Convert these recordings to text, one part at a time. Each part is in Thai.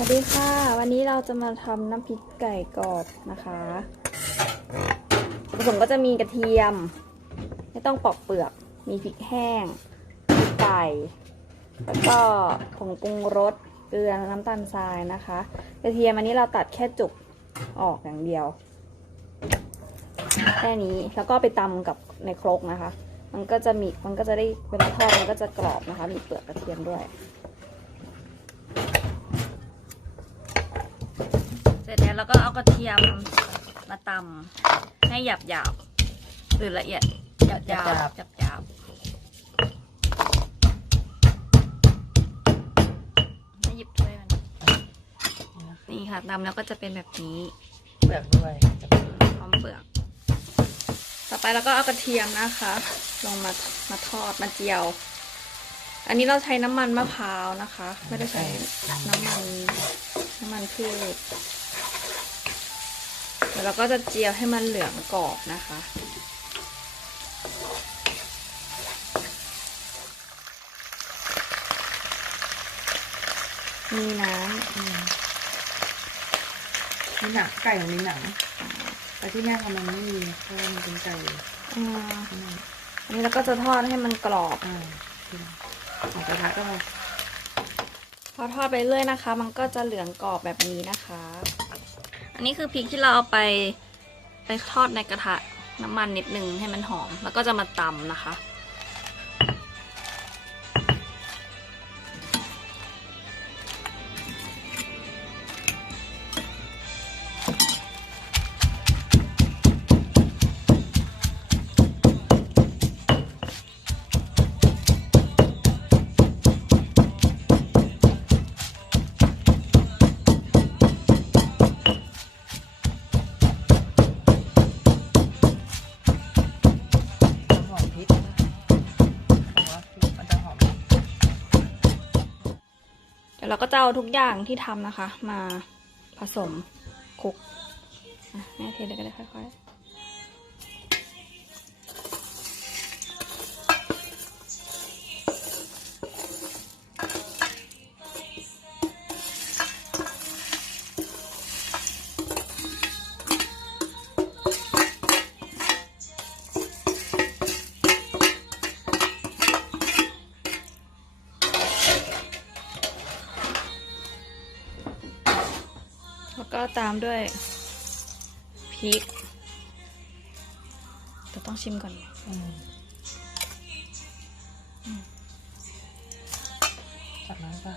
วัสดีค่ะ วันนี้เราจะมาทำน้ำพริกไก่กรอบนะคะผสมก็จะมีกระเทียม ไม่ต้องปอกเปลือก มีพริกแห้งพริกไก่แล้วก็ผงปรุงรสเกลือน้ำตาลทรายนะคะ กระเทียมอันนี้เราตัดแค่จุกออกอย่างเดียว แค่นี้แล้วก็ไปตำกับในครกนะคะ มันก็จะมีมันก็จะได้เวลาทอดมันก็จะกรอบนะคะ มีเปลือกกระเทียมด้วย เสร็จ แล้วเราก็เอากระเทียมมาตำให้หยาบหยาบๆหรือละเอียดหยาบหยาบหยาบหยาบให้หยิบถ้วยมันนี่ค่ะตำแล้วก็จะเป็นแบบนี้เปลือกด้วยจะเป็นพร้อมเปลือก ต่อไปเราก็เอากระเทียมนะคะ ลงมามาทอดมาเจียวอันนี้เราใช้น้ำมันมะพร้าวนะคะ ไม่ได้ใช้น้ำมันน้ำมันพืชเดี๋ยวเราก็จะเจียวให้มันเหลืองกรอบนะคะ มีน้อืมมีหนังไก่มันมีหนัง แต่ที่แม่ทำมันไม่มีเพราะว่ามันเป็นไก่ำอ่าข้างในอันนี้เราก็จะทอดให้มันกรอบ อ่ากินของกระทะก็พอพอทอดไปเรื่อยนะคะ มันก็จะเหลืองกรอบแบบนี้นะคะ อันนี้คือพริกที่เราเอาไปไปทอดในกระทะน้ำมันนิดนึงให้มันหอม แล้วก็จะมาตำนะคะ เดี๋ยวเราก็จะเอาทุกอย่างที่ทำนะคะ มาผสมคลุกแม่เทเลยก็ได้ค่อยๆ ก็ตามด้วยพริก แต่ต้องชิมก่อนอืมจากนั้นก็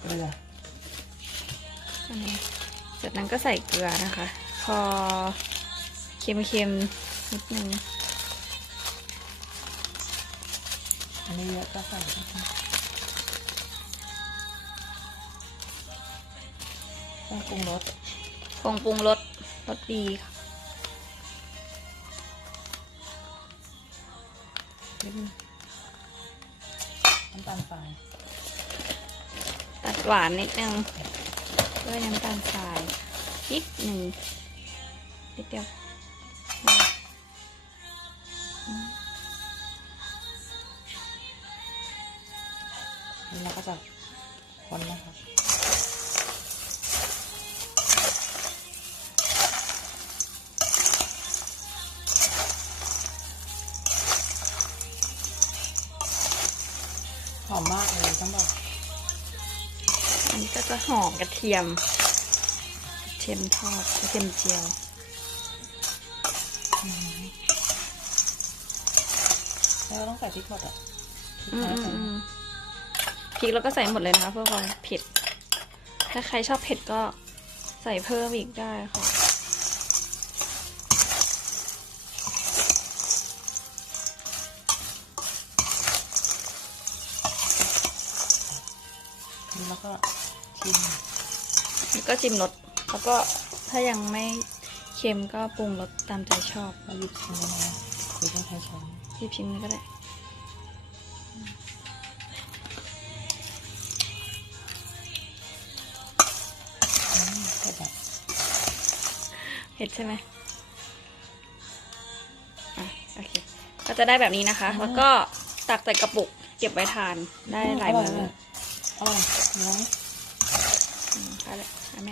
เกลืออันนี้จากนั้นก็ใส่เกลือนะคะ พอเค็มๆนิดนึงอันนี้เยอะก็ใส่ ปรุงรสผงปรุงรสรสดีค่ะนิดนึงน้ำตาลทรายตัดหวานนิดนึงด้วยน้ำตาลทรายนิดหนึ่งนิดเดียวนี่เราก็จะคนนะครับ มมากเลยต้องบอกอันนี้ก็จะหอมกระเทียมกระเทียมทอดกระเทียมเจียวแล้วต้องใส่พริกหมดอะพริกอืมแท้อืมอืมพริกเราก็ใส่หมดเลยนะคะเพื่อความเผ็ด ถ้าใครชอบเผ็ดก็ใส่เพิ่มอีกได้ค่ะ ชิมแล้วก็จิ้มรสแล้วก็ถ้ายังไม่เค็มก็ปรุงรสตามใจชอบแล้วหยิบชิมเลยนะหรือต้องใช้ช้อนหยิบชิมเลยก็ได้อืมเผ็ดแบบเผ็ดใช่ไหมอะโอเคก็จะได้แบบนี้นะคะ แล้วก็ตักใส่กระปุกเก็บไว้ทานได้หลายมื้อ 哦龙嗯好嘞还没